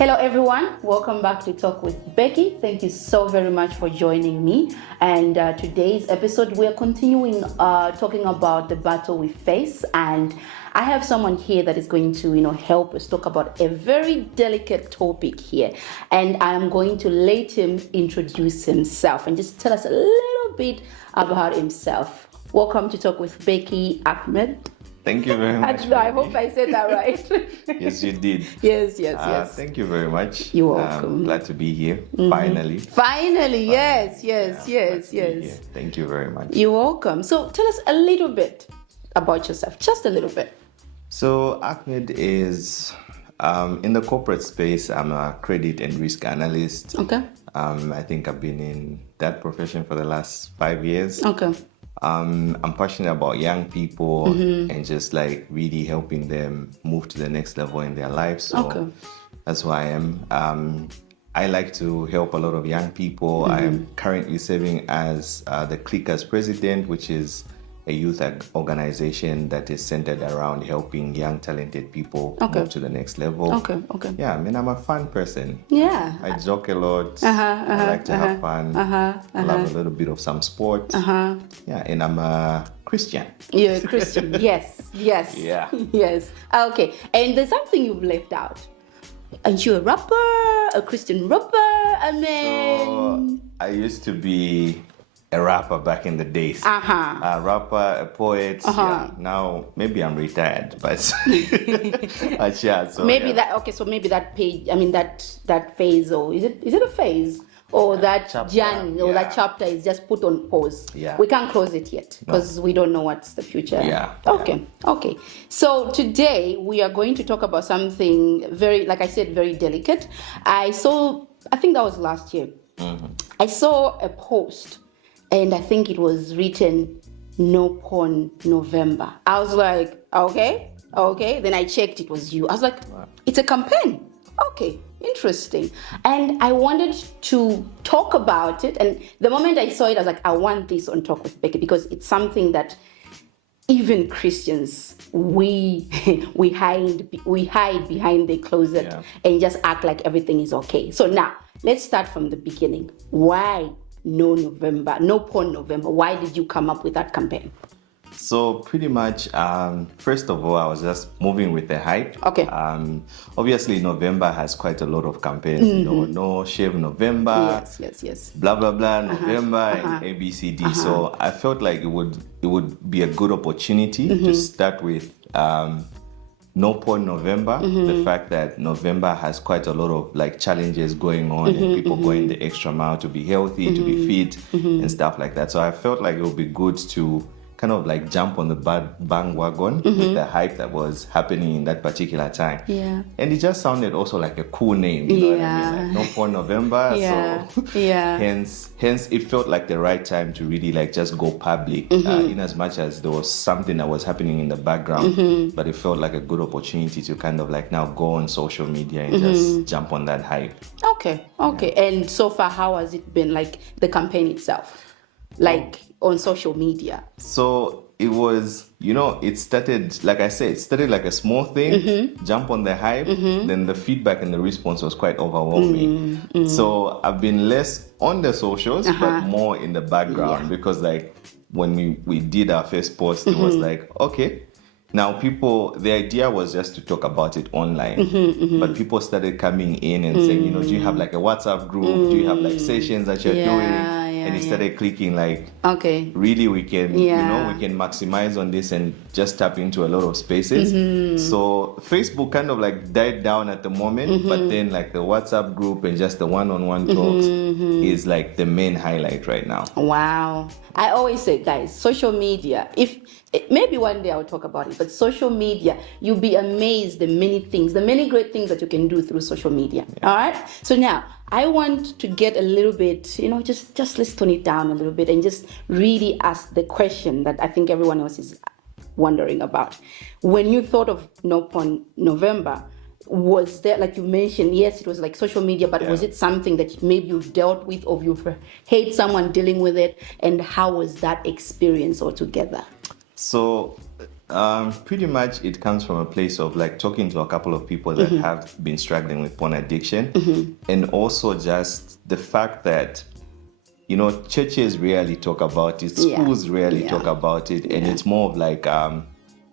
Hello everyone, welcome back to Talk with Becky. Thank you so very much for joining me. And today's episode, we're continuing talking about the battle we face. And I have someone here that is going to, help us talk about a very delicate topic here. And I'm going to let him introduce himself and just tell us a little bit about himself. Welcome to Talk with Becky, Ahmed. Thank you very much. I hope I said that right. Yes, you did. Yes. Thank you very much. You're welcome. Glad to be here. Finally, yes. Thank you very much. You're welcome. So tell us a little bit about yourself, just a little bit. So Ahmed is in the corporate space. I'm a credit and risk analyst. Okay. I think I've been in that profession for the last 5 years. Okay. I'm passionate about young people and just like really helping them move to the next level in their lives. So that's who I am. I like to help a lot of young people. I'm currently serving as the Clickers president, which is a youth organization that is centered around helping young talented people move to the next level. Okay. Yeah, I'm a fun person. Yeah. I joke a lot. I like to have fun. I love a little bit of some sport. Yeah, and I'm a Christian. You're a Christian. Yes. Yeah. Yes. Okay. And there's something you've left out. Aren't you a rapper? A Christian rapper? So I used to be a rapper back in the days. A rapper, a poet. Yeah. Now maybe I'm retired, but yeah. So maybe that page. I mean that phase, or is it a phase? Or that journey, or that chapter is just put on pause. Yeah. We can't close it yet because we don't know what's the future. Yeah. Okay. So today we are going to talk about something very, like I said, very delicate. I think that was last year. I saw a post and I think it was written "No Porn November." I was like, okay. Then I checked, it was you. I was like, it's a campaign. Okay, interesting. And I wanted to talk about it. And the moment I saw it, I was like, I want this on Talk with Becky because it's something that even Christians, we hide behind the closet and just act like everything is okay. So now let's start from the beginning. Why No Porn November? Why did you come up with that campaign? So pretty much, first of all, I was just moving with the hype. Okay. Obviously, November has quite a lot of campaigns. No Shave November. Yes. Blah blah blah November and ABCD. So I felt like it would be a good opportunity to start with No Porn November. The fact that November has quite a lot of like challenges going on and people going the extra mile to be healthy, to be fit and stuff like that. So I felt like it would be good to kind of like jump on the bandwagon with the hype that was happening in that particular time. Yeah. And it just sounded also like a cool name, you know what I mean? Like No Porn November. So hence it felt like the right time to really like just go public in as much as there was something that was happening in the background, but it felt like a good opportunity to kind of like now go on social media and just jump on that hype. Okay. And so far, how has it been, like the campaign itself? Like on social media? So it was, it started, like I said, it started like a small thing, jump on the hype, then the feedback and the response was quite overwhelming. So I've been less on the socials, but more in the background because like when we did our first post, it was like, okay, now the idea was just to talk about it online, but people started coming in and saying, do you have like a WhatsApp group? Do you have like sessions that you're doing? And it started clicking like, okay, really we can, we can maximize on this and just tap into a lot of spaces. So Facebook kind of like died down at the moment, but then like the WhatsApp group and just the one-on-one talks is like the main highlight right now. Wow. I always say, guys, social media, maybe one day I'll talk about it, but social media, you'll be amazed the many great things that you can do through social media. All right. So now I want to get a little bit, just let's tone it down a little bit and just really ask the question that I think everyone else is wondering about. When you thought of No Porn November, was there, like you mentioned, yes, it was like social media, but was it something that maybe you've dealt with or you've hate someone dealing with it? And how was that experience altogether? So Pretty much it comes from a place of like talking to a couple of people that have been struggling with porn addiction, and also just the fact that, you know, churches rarely talk about it, schools rarely talk about it, and it's more of like,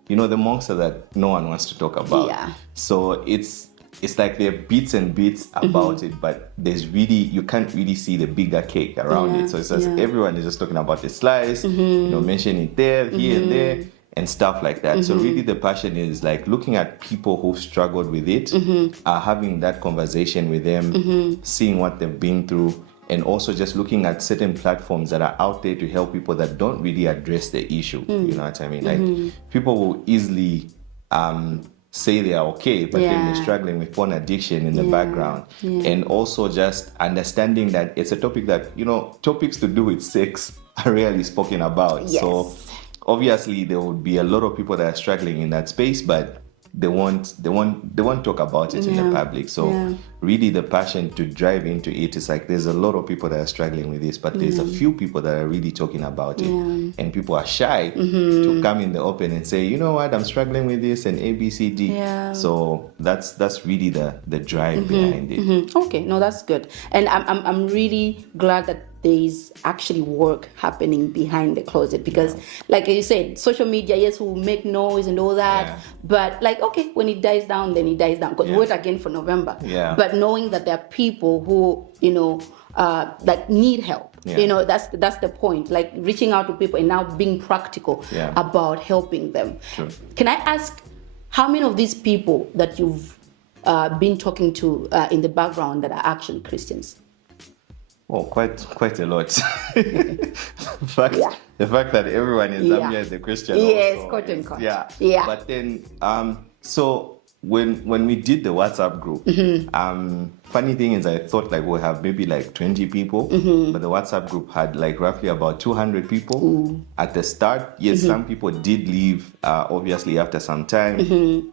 you know, the monster that no one wants to talk about. Yeah. So it's like there are bits and bits about it, but there's really, you can't really see the bigger cake around it. So it's just everyone is just talking about the slice, you know, mentioning it there, here and there, and stuff like that. So really the passion is like looking at people who've struggled with it, having that conversation with them, seeing what they've been through, and also just looking at certain platforms that are out there to help people that don't really address the issue. You know what I mean? Like people will easily say they are okay, but then they're struggling with porn addiction in the background. And also just understanding that it's a topic that, you know, topics to do with sex are rarely spoken about. So obviously there would be a lot of people that are struggling in that space, but they won't talk about it in the public. So really the passion to drive into it is like there's a lot of people that are struggling with this, but there's a few people that are really talking about it, and people are shy to come in the open and say, you know what, I'm struggling with this and A, B, C, D. So that's really the drive behind it. Okay, no, that's good, and I'm really glad that there's actually work happening behind the closet, because like you said, social media, yes, will make noise and all that, but like, okay, when it dies down, then it dies down, because we wait again for November. But knowing that there are people who, you know, that need help, you know, that's the point, like reaching out to people and now being practical about helping them. Can I ask, how many of these people that you've been talking to in the background that are actually Christians? Oh, quite a lot. The fact that everyone in Zambia is a Christian. Yes, also, quote unquote. Yeah. But then, so when we did the WhatsApp group, funny thing is I thought like we'll have maybe like 20 people, but the WhatsApp group had like roughly about 200 people at the start. Yes, some people did leave, obviously after some time,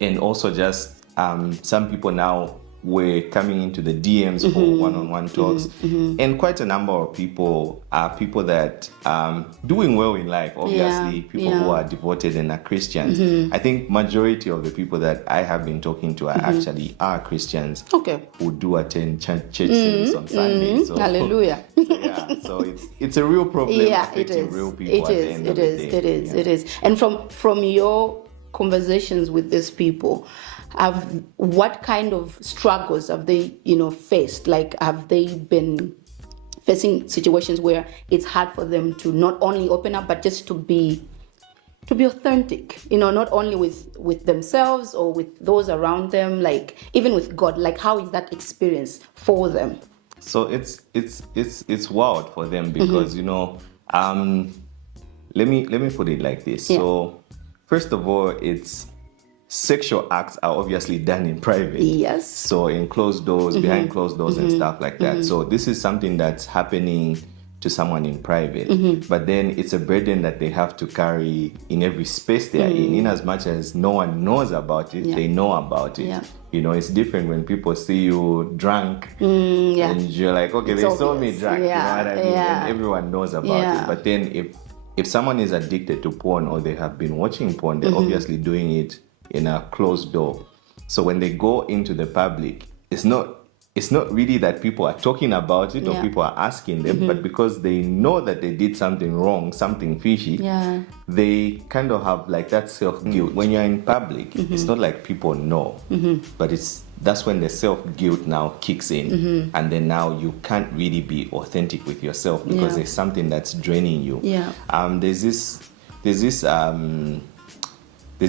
and also just some people now were coming into the DMs for one-on-one talks, and quite a number of people are people that doing well in life, obviously, people who are devoted and are Christians. I think majority of the people that I have been talking to actually are Christians who do attend church service on Sunday. So, hallelujah. So it's a real problem affecting real people at the end of the day. It is. And from your conversations with these people, what kind of struggles have they, you know, faced? Like, have they been facing situations where it's hard for them to not only open up, but just to be authentic, you know, not only with themselves or with those around them, like even with God? Like, how is that experience for them? So it's wild for them because you know, let me put it like this. So first of all, it's sexual acts are obviously done in private. Yes. So in closed doors, behind closed doors and stuff like that. So this is something that's happening to someone in private. But then it's a burden that they have to carry in every space they are in as much as no one knows about it, they know about it. You know, it's different when people see you drunk and you're like, okay, it's they saw me drunk, you know what I mean? And everyone knows about it. But then if someone is addicted to porn or they have been watching porn, they're obviously doing it in a closed door. So when they go into the public, it's not really that people are talking about it or people are asking them, but because they know that they did something wrong, something fishy, they kind of have like that self-guilt. When you're in public, it's not like people know, but that's when the self-guilt now kicks in, and then now you can't really be authentic with yourself because there's something that's draining you. There's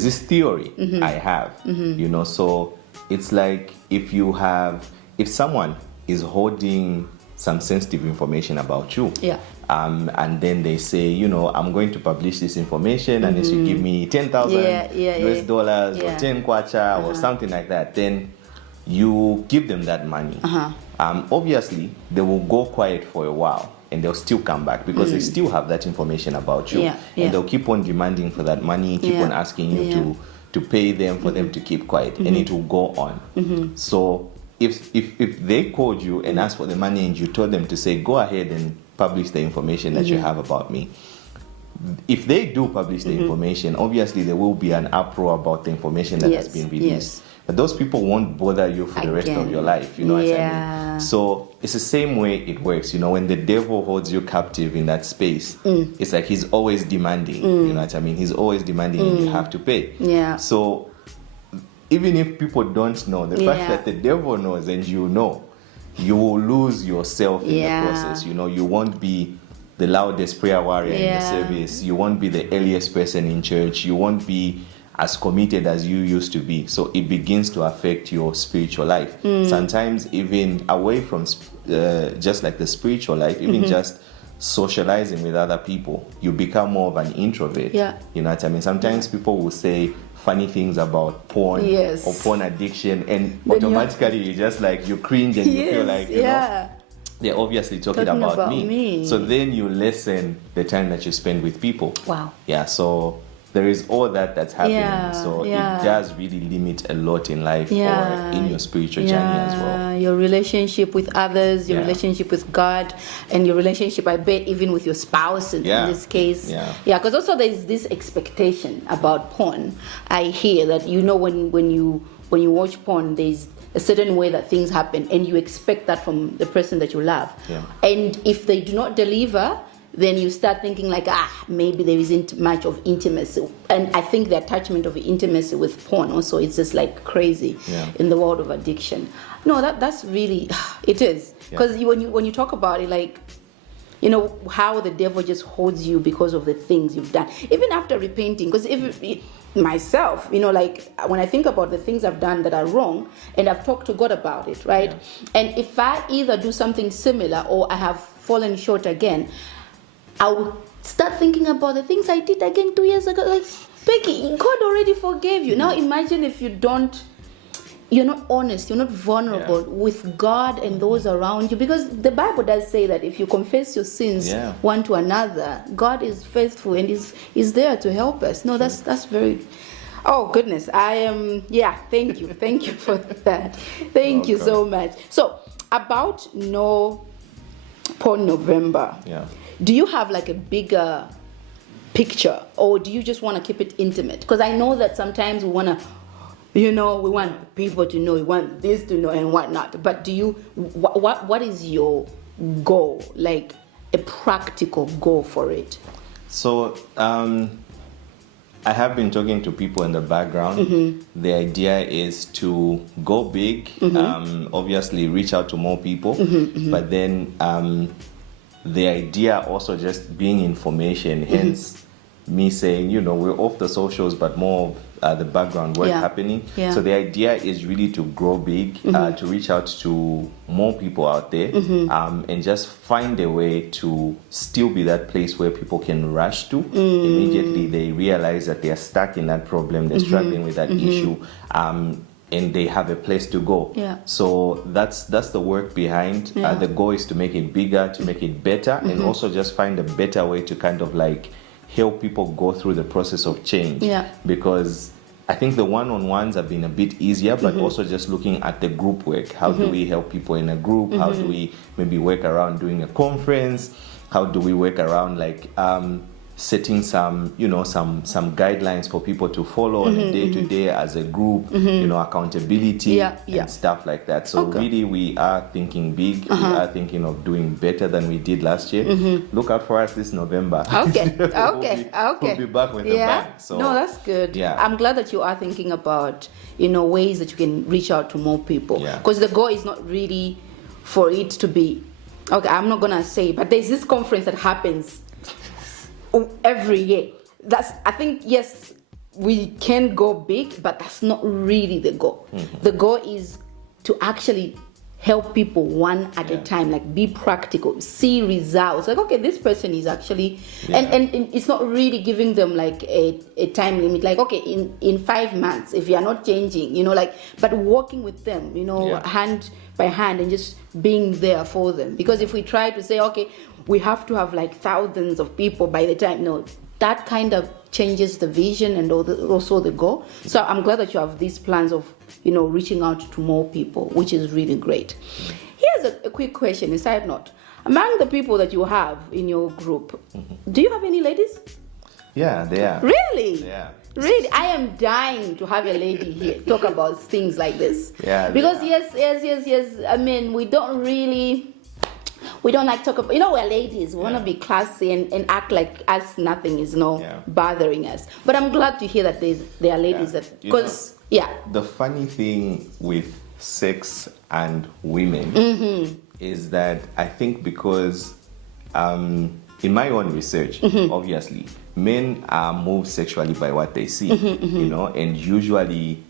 this theory I have, you know, so it's like if someone is holding some sensitive information about you, and then they say, you know, I'm going to publish this information unless you give me 10,000 US dollars or 10 kwacha or something like that, then you give them that money. Obviously, they will go quiet for a while and they'll still come back because they still have that information about you. And they'll keep on demanding for that money, keep on asking you to pay them for them to keep quiet, and it will go on. So if they called you and asked for the money and you told them to say, go ahead and publish the information that you have about me, if they do publish the information, obviously there will be an uproar about the information that has been released. But those people won't bother you for the rest of your life, you know what I mean? So it's the same way it works, you know, when the devil holds you captive in that space, it's like he's always demanding, you know what I mean? He's always demanding and you have to pay. So even if people don't know, the fact that the devil knows and you know, you will lose yourself in the process, you know, you won't be the loudest prayer warrior in the service, you won't be the earliest person in church, you won't be as committed as you used to be. So it begins to affect your spiritual life. Sometimes even away from just like the spiritual life, even just socializing with other people, you become more of an introvert. You know what I mean? Sometimes people will say funny things about porn or porn addiction, and then automatically you just like, you cringe and you feel like, you know, they're obviously talking about me. So then you lessen the time that you spend with people. So there is all that's happening. So it does really limit a lot in life or in your spiritual journey as well. Your relationship with others, your relationship with God, and your relationship, I bet, even with your spouse in this case. Because also there's this expectation about porn. I hear that, you know, when you watch porn, there's a certain way that things happen, and you expect that from the person that you love. And if they do not deliver, then you start thinking like, maybe there isn't much of intimacy. And I think the attachment of intimacy with porn also is just like crazy in the world of addiction. No, that's really, it is. Because when you talk about it, like, you know, how the devil just holds you because of the things you've done. Even after repenting, because myself, you know, like when I think about the things I've done that are wrong, and I've talked to God about it, right? And if I either do something similar or I have fallen short again, I will start thinking about the things I did again 2 years ago. Like, Becky, God already forgave you. Now imagine if you're not honest, you're not vulnerable with God and those around you. Because the Bible does say that if you confess your sins one to another, God is faithful and is there to help us. No, that's very... Oh, goodness. I am... thank you. Thank you for that. Thank you so much. So, about No Porn November. Do you have like a bigger picture, or do you just want to keep it intimate? Because I know that sometimes we want to, you know, we want people to know, we want this to know and whatnot. But do you, what is your goal, like a practical goal for it? So I have been talking to people in the background. The idea is to go big, obviously reach out to more people, but then the idea also just being information, hence me saying, you know, we're off the socials, but more of the background work happening. So the idea is really to grow big, to reach out to more people out there, and just find a way to still be that place where people can rush to. Immediately they realize that they're stuck in that problem, they're struggling with that issue, and they have a place to go. So that's the work behind. The goal is to make it bigger, to make it better, and also just find a better way to kind of like help people go through the process of change. Because I think the one-on-ones have been a bit easier, but also just looking at the group work. How do we help people in a group? How do we maybe work around doing a conference? How do we work around like setting some, you know, some guidelines for people to follow on a day-to-day as a group, you know, accountability and stuff like that. So really we are thinking big. We are thinking of doing better than we did last year. Look out for us this November. We'll be back with the bang. So no, that's good. I'm glad that you are thinking about, you know, ways that you can reach out to more people. Because the goal is not really for it to be, okay, I'm not gonna say, but there's this conference that happens every year. I think, yes, we can go big, but that's not really the goal. The goal is to actually help people one at a time, like be practical, see results. Like, okay, this person is actually, and it's not really giving them like a time limit. Like, okay, in 5 months, if you are not changing, you know, like, but working with them, you know, hand by hand and just being there for them. Because if we try to say, okay, we have to have like thousands of people by the time, no, that kind of changes the vision and also the goal. So I'm glad that you have these plans of, you know, reaching out to more people, which is really great. Here's a quick question, a side note. Among the people that you have in your group, do you have any ladies? Yeah, they are. Really? Yeah. Really, I am dying to have a lady here talk about things like this. Yeah. Because yes. I mean, we don't like talk about. We're ladies. We want to be classy and act like us nothing is bothering us. But I'm glad to hear that there are ladies that because the funny thing with sex and women is that I think because in my own research, obviously, men are moved sexually by what they see, and usually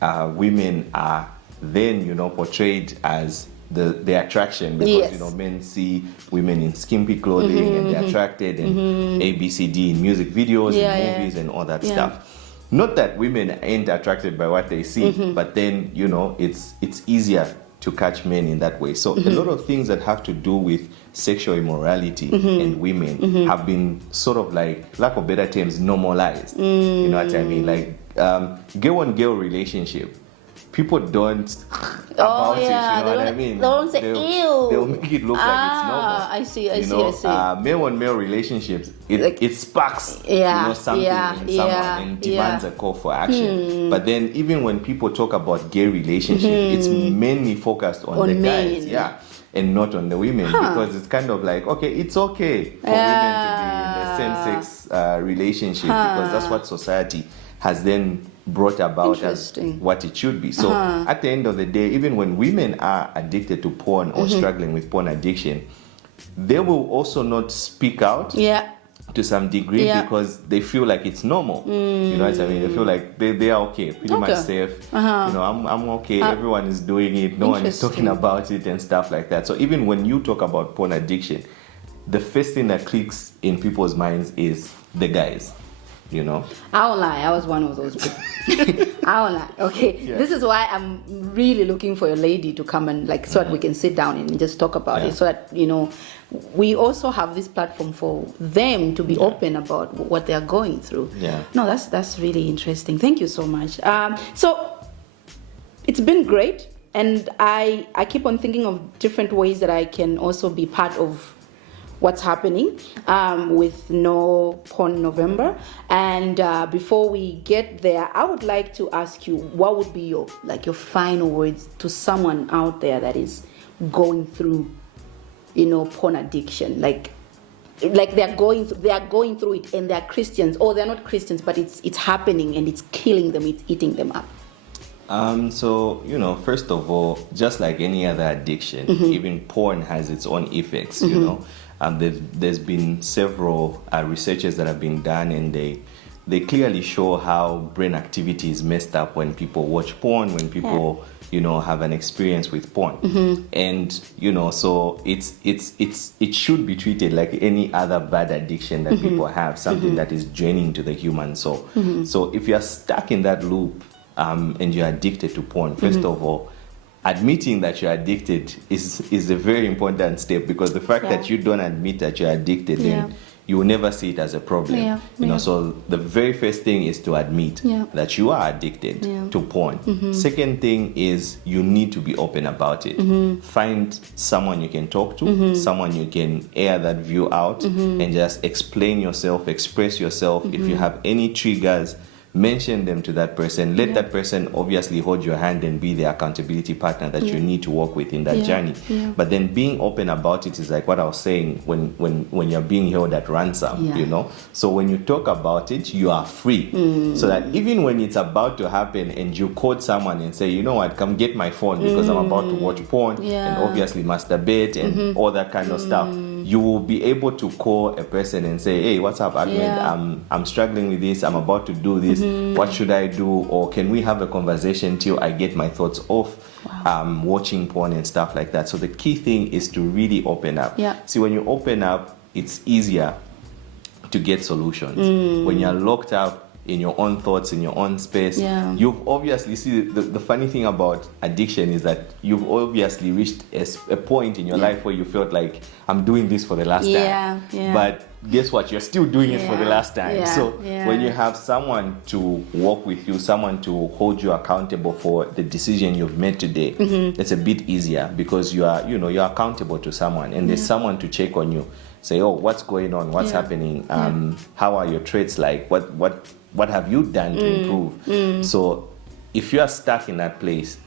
women are then, portrayed as the attraction because, men see women in skimpy clothing and they're attracted and ABCD in music videos and movies and all that stuff. Not that women ain't attracted by what they see, but then, it's easier to catch men in that way. So a lot of things that have to do with sexual immorality and women have been sort of like, lack of better terms, normalized. You know what I mean? Like girl-on-girl relationship. People don't about it, you know what I mean? They don't say ew. They'll make it look like it's normal. I see. Male-on-male relationships, it sparks something in someone and demands a call for action. But then even when people talk about gay relationship, it's mainly focused on the guys, and not on the women, because it's kind of like, okay, it's okay for women to be in the same-sex relationship because that's what society has then brought about as what it should be. So at the end of the day, even when women are addicted to porn or struggling with porn addiction, they will also not speak out to some degree because they feel like it's normal. You know what I mean? They feel like they are okay, pretty much safe. I'm okay. Everyone is doing it. No one is talking about it and stuff like that. So even when you talk about porn addiction, the first thing that clicks in people's minds is the guys. I won't lie, I was one of those people. I won't lie. Okay, this is why I'm really looking for a lady to come and so that we can sit down and just talk about it, so that we also have this platform for them to be open about what they are going through. No, that's really interesting. Thank you so much. So it's been great, and I keep on thinking of different ways that I can also be part of what's happening with No Porn November. And before we get there, I would like to ask you, what would be your final words to someone out there that is going through, porn addiction? Like they're going through it, and they're Christians, or they're not Christians, but it's happening and it's killing them, it's eating them up. So, first of all, just like any other addiction, even porn has its own effects, there's been several researches that have been done, and they clearly show how brain activity is messed up when people watch porn, when people, have an experience with porn. And, so it should be treated like any other bad addiction that people have, something that is draining to the human soul. So if you're stuck in that loop, and you're addicted to porn, first of all, admitting that you're addicted is a very important step, because the fact that you don't admit that you're addicted, then you will never see it as a problem. So the very first thing is to admit that you are addicted to porn. Second thing is you need to be open about it. Find someone you can talk to, someone you can air that view out, and just explain yourself, express yourself. If you have any triggers, mention them to that person. Let that person obviously hold your hand and be the accountability partner that you need to work with in that journey. But then being open about it is like what I was saying when you're being held at ransom, So when you talk about it, you are free. So that even when it's about to happen and you call someone and say, you know what, come get my phone because I'm about to watch porn and obviously masturbate and all that kind of stuff, you will be able to call a person and say, hey, what's up, Ahmed? I'm struggling with this. I'm about to do this. What should I do? Or can we have a conversation till I get my thoughts off watching porn and stuff like that? So the key thing is to really open up. See, when you open up, it's easier to get solutions. When you're locked up in your own thoughts, in your own space, you've obviously, see, the funny thing about addiction is that you've obviously reached a point in your life where you felt like, I'm doing this for the last time. But guess what? You're still doing it for the last time. Yeah. So Yeah. when you have someone to walk with you, someone to hold you accountable for the decision you've made today, it's a bit easier because you're accountable to someone, and there's someone to check on you. Say, oh, what's going on? What's happening? How are your traits like? What have you done to improve? So if you are stuck in that place,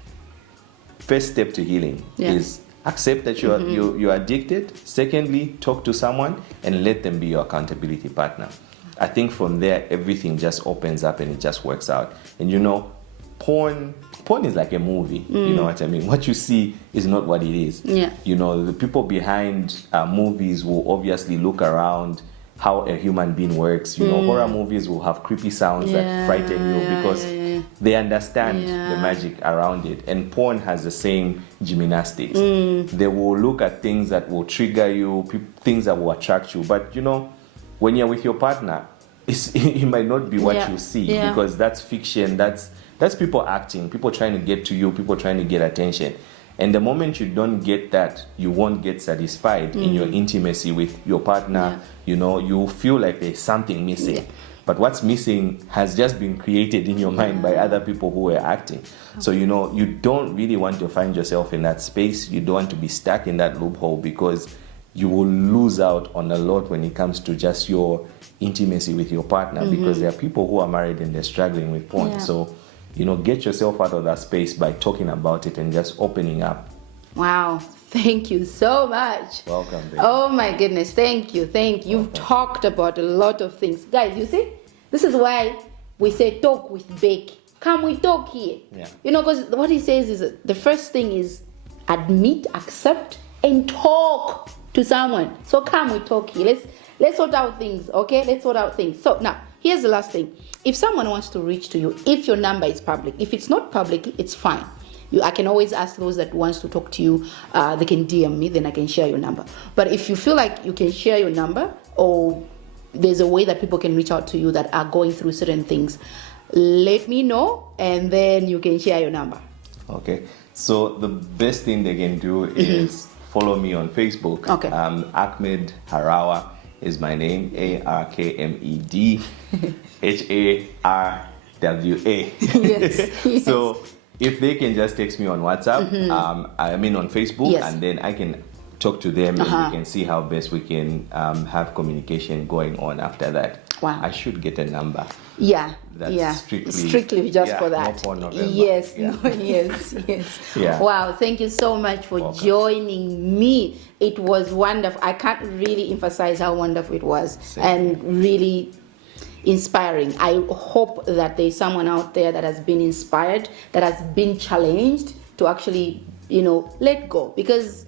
first step to healing is accept that you're addicted. Secondly, talk to someone and let them be your accountability partner. I think from there, everything just opens up and it just works out. And porn is like a movie. You know what I mean? What you see is not what it is. Yeah. The people behind movies will obviously look around how a human being works. Horror movies will have creepy sounds that frighten you because they understand the magic around it. And porn has the same gymnastics. They will look at things that will trigger you, things that will attract you. But when you're with your partner, it might not be what you see because that's fiction. That's people acting, people trying to get to you, people trying to get attention. And the moment you don't get that, you won't get satisfied in your intimacy with your partner. You feel like there's something missing. But what's missing has just been created in your mind by other people who were acting. So, you don't really want to find yourself in that space. You don't want to be stuck in that loophole because you will lose out on a lot when it comes to just your intimacy with your partner because there are people who are married and they're struggling with porn. Yeah. So, get yourself out of that space by talking about it and just opening up. Wow. Thank you so much. Welcome, baby. Oh my goodness. Thank you. You've talked about a lot of things. Guys, you see, this is why we say talk with Becky. Come, we talk here. Yeah. Because what he says is the first thing is admit, accept, and talk to someone. So come, we talk here. Let's sort out things, okay? Let's sort out things. So now, here's the last thing. If someone wants to reach to you, if your number is public, if it's not public, it's fine. I can always ask those that wants to talk to you, they can DM me, then I can share your number. But if you feel like you can share your number or there's a way that people can reach out to you that are going through certain things, let me know and then you can share your number. Okay. So the best thing they can do is follow me on Facebook. Okay. Ahmed Harawa is my name. ARKMED HARWA. Yes. So if they can just text me on WhatsApp, on Facebook, and then I can talk to them and we can see how best we can have communication going on after that. Wow. I should get a number. Yeah. That's strictly just for that. No for November. Yes. Yeah. No, yes. Yeah. Wow. Thank you so much for joining me. It was wonderful. I can't really emphasize how wonderful it was. And really inspiring. I hope that there's someone out there that has been inspired, that has been challenged to actually, let go. Because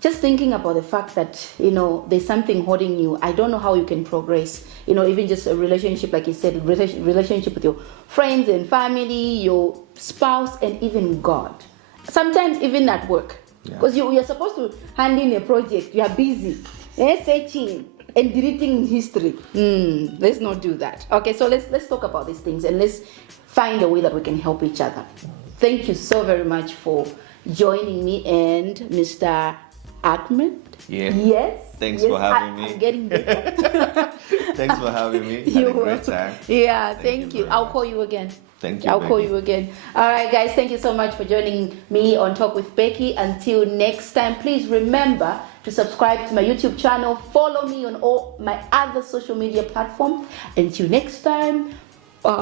just thinking about the fact that, there's something holding you, I don't know how you can progress. Even just a relationship, like you said, relationship with your friends and family, your spouse, and even God. Sometimes even at work. Because you're supposed to hand in a project, you are busy, searching and deleting history. Let's not do that. Okay, so let's talk about these things and let's find a way that we can help each other. Thank you so very much for joining me and Mr. Ahmed. Yeah. Yes. Thanks for having me. I'm getting better. Thanks for having me. Had a great time. Yeah, thank you. I'll call you again. Thank you. I'll call you again. All right, guys. Thank you so much for joining me on Talk with Becky. Until next time, please remember to subscribe to my YouTube channel. Follow me on all my other social media platforms. Until next time, bye.